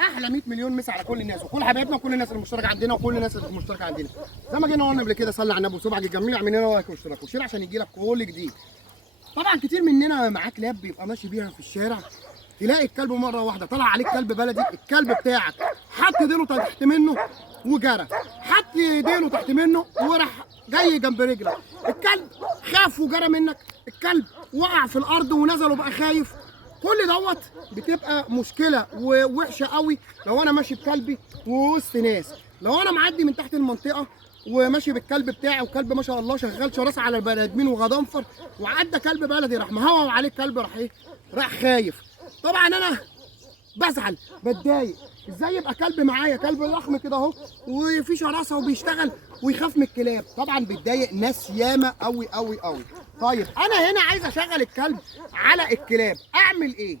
احلى 100 مليون مسا على كل الناس وكل حبايبنا وكل الناس المشتركه عندنا وكل الناس المشتركه عندنا. زي ما جينا قلنا قبل كده، صلي على النبي وسبعك الجميع، اعمل لنا لايك واشتراك وشير عشان يجي لك كل جديد. طبعا كتير مننا معاه كلاب بيبقى ماشي بيها في الشارع، تلاقي الكلب مره واحده طلع عليك كلب بلدي، الكلب بتاعك حط ديله تحت منه وجرى، حط ديله تحت منه وراح جاي جنب رجلك، الكلب خاف وجرى منك، الكلب وقع في الارض ونزل وبقى خايف. كل دوت بتبقى مشكله ووحشه قوي لو انا ماشي بكلبي ووسط ناس. لو انا معدي من تحت المنطقه وماشي بالكلب بتاعي وكلب ما شاء الله شغال شراسه على البني ادمين وغضنفر، وعدى كلب بلدي راح مهوى عليه الكلب، راح ايه؟ راح خايف. طبعا انا بزعل بتضايق، ازاي يبقى كلب معايا كلب ضخم كده اهو وفي شراسه وبيشتغل ويخاف من الكلاب؟ طبعا بتضايق ناس ياما قوي قوي قوي. طيب انا هنا عايز اشغل الكلب على الكلاب، اعمل ايه؟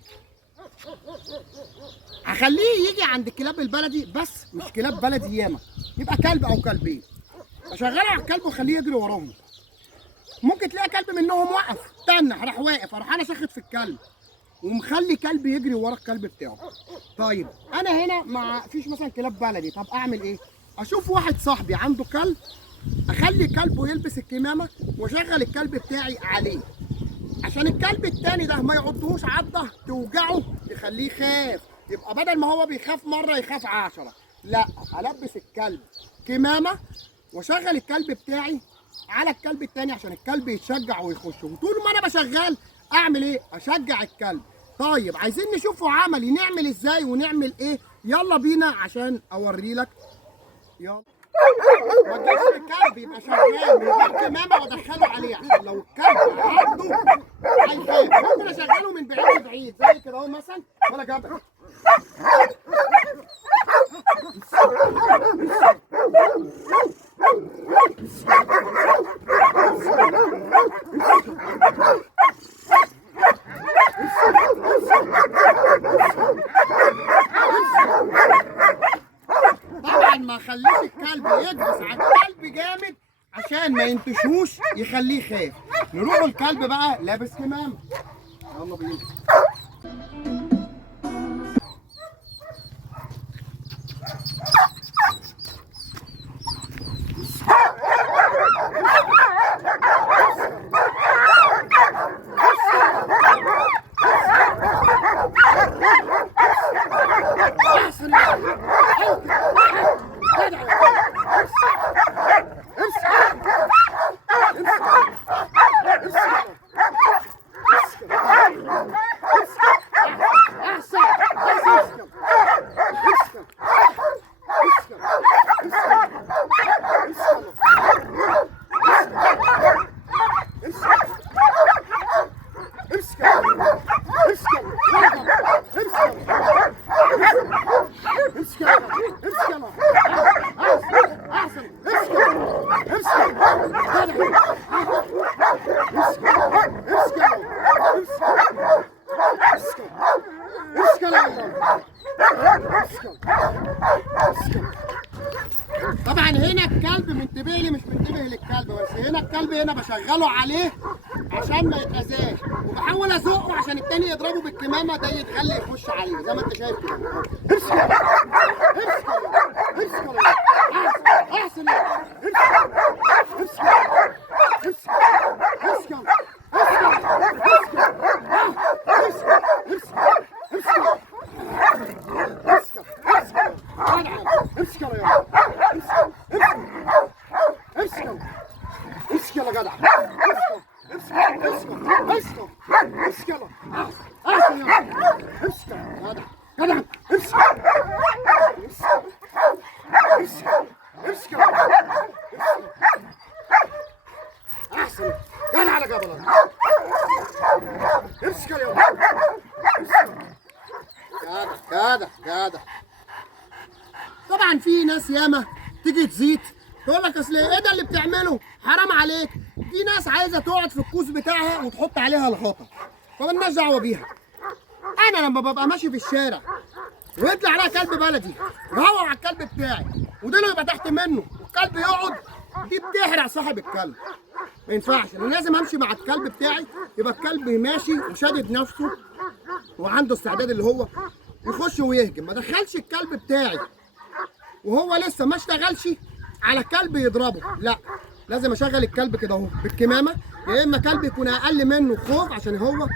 اخليه يجي عند الكلاب البلدي بس، مش كلاب بلدي ياما، يبقى كلب او كلبين، اشغله على الكلب واخليه يجري وراهم. ممكن تلاقي كلب منهم وقف استنى، راح واقف، اروح انا شاخد في الكلب ومخلي كلب يجري ورا الكلب بتاعه. طيب انا هنا ما فيش مثلا كلاب بلدي، طب اعمل ايه؟ اشوف واحد صاحبي عنده كلب، اخلي كلبه يلبس الكمامه واشغل الكلب بتاعي عليه، عشان الكلب التاني ده ما يعضهوش عضه توجعه تخليه يخاف، يبقى بدل ما هو بيخاف مره يخاف 10. لا، البس الكلب كمامه واشغل الكلب بتاعي على الكلب التاني عشان الكلب يتشجع ويخش، وطول ما انا بشغل اعمل ايه؟ اشجع الكلب. طيب عايزين نشوفه عملي نعمل ازاي ونعمل ايه؟ يلا بينا عشان اوري لك. يلا ما تجيبش الكلب يبقى شغال من غير كمامه وادخله عليه، عشان لو الكلب عضه هيخاف. ممكن اشغله من بعيد لبعيد زي كده اهو مثلا، ولا جبل طبعا ما خليش الكلب يكبس على الكلب جامد عشان ما ينتشوش يخليه يخاف. نروح الكلب بقى لابس كمامه. يلا بينا. طبعا هنا الكلب منتبه لي مش منتبه للكلب، بس هنا الكلب هنا بشغله عليه عشان ما يتأذاش، وبحاول ازقه عشان التاني يضربه بالكمامه ده يتخلي يخش عليه زي ما انت شايف كده. امسك امسك احسن امسك امسك يلا جدع، امسك امسك امسك يلا احسن يلا، امسك جدع جدع، امسك امسك احسن جدع على جبل، امسك يلا جدع جدع. طبعا في ناس ياما تيجي تزيد تقول لك اصل ايه ده اللي بتعمله؟ حرام عليك. في ناس عايزه تقعد في الكوز بتاعها وتحط عليها الغطا، فمالناش دعوه بيها. انا لما ببقى ماشي في الشارع ويطلع عليها كلب بلدي وهوى على الكلب بتاعي وديله يبقى تحت منه والكلب يقعد، دي بتحرق صاحب الكلب. ما ينفعش، انا لازم امشي مع الكلب بتاعي يبقى الكلب ماشي وشادد نفسه وعنده استعداد اللي هو يخش ويهجم. ما دخلش الكلب بتاعي وهو لسه ما اشتغلش على كلب يضربه، لا، لازم اشغل الكلب كده اهو بالكمامه، يا اما كلب يكون اقل منه خوف عشان هو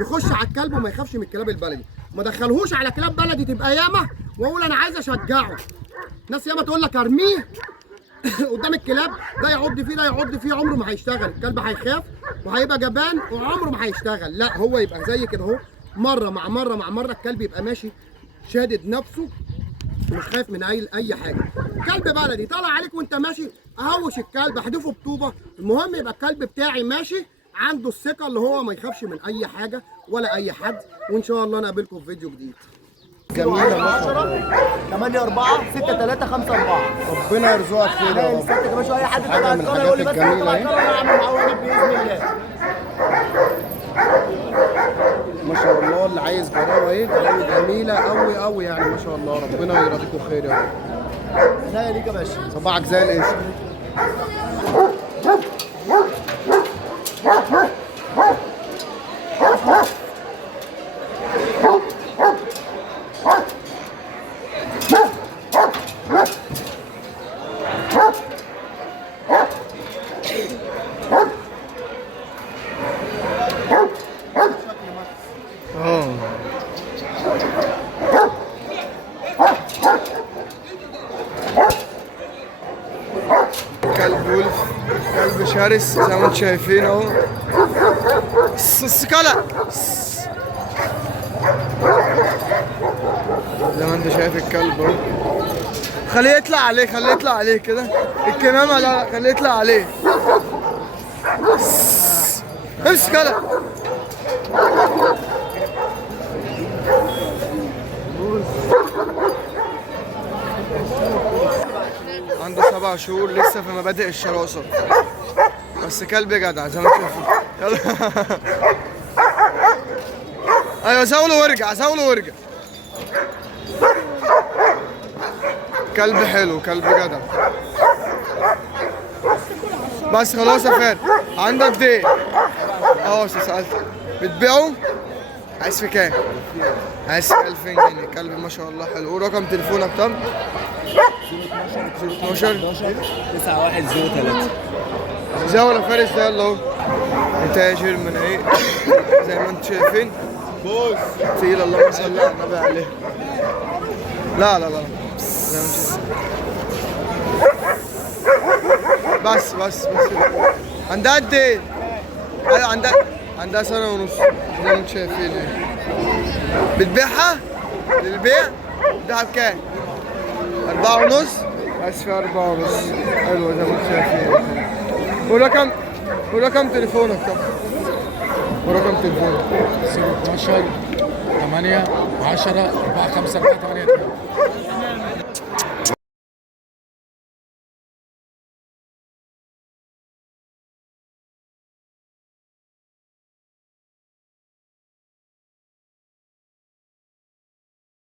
يخش على الكلب وما يخافش من الكلاب البلدي. ما دخلهوش على كلاب بلدي تبقى ياما واقول انا عايز اشجعه. ناس ياما تقول لك ارميه قدام الكلاب، ده يعض فيه ده يعض فيه، عمره ما هيشتغل. الكلب هيخاف وهيبقى جبان وعمره ما هيشتغل. لا، هو يبقى زي كده اهو، مره مع مره مع مره الكلب يبقى ماشي شادد نفسه مش خايف من اي حاجه. كلب بلدي طالع عليك وانت ماشي، اهوش الكلب احدفه بطوبه، المهم يبقى الكلب بتاعي ماشي عنده الثقه اللي هو ما يخافش من اي حاجه ولا اي حد. وان شاء الله نقابلكم في فيديو جديد. جميلة 10 8 4 6 3 5 4. ربنا يرزقك خير يا رب. يا باشا اي حد حاجة من الحاجات الجميلة اهي. انا اعمل معاه واجب باذن الله. ما شاء الله اللي عايز جراوه اهي، جراوه جميله قوي قوي يعني ما شاء الله. ربنا يرضيكم خير يا رب. لا ليك يا باشا. صباحك زي القشطه. كلب ولف، كلب شرس زي ما انتم شايفين اهو. السكالة زي ما انت شايف الكلب اهو. خليه يطلع عليه، خليه يطلع عليه كده. الكمامة لا، خليه يطلع عليه. امسك يلا. عنده 7 شهور لسه في مبادئ الشراسة، بس كلب جدع زي ما انتم شايفين. يلا ايوه زاوله وارجع، زاوله وارجع. كلب حلو، كلب جدع. بس خلاص يا فادي، عندك قد ايه؟ اه سألتك بتبيعه؟ عايز في كام؟ عايز في 2000 جنيه. كلب ما شاء الله حلو. ورقم تليفونك كام؟ 012 9103. زاوله فارس ده يلا اهو. تاجر من ايه زي ما انتم شايفين. تقيل اللهم صل على النبي عليه. لا لا لا زي ما انتم شايفين. بس عندها قد ايه؟ ايوه عندها سنة ونص زي ما انتم شايفين. بتبيعها؟ للبيع؟ بتبيعها بكام؟ 4 ونص؟ بس في 4 ونص. حلوة زي ما انتم شايفين. ورقم تليفونك طب. ورقم تليفونك 012 8 10 4 5 4 8 2.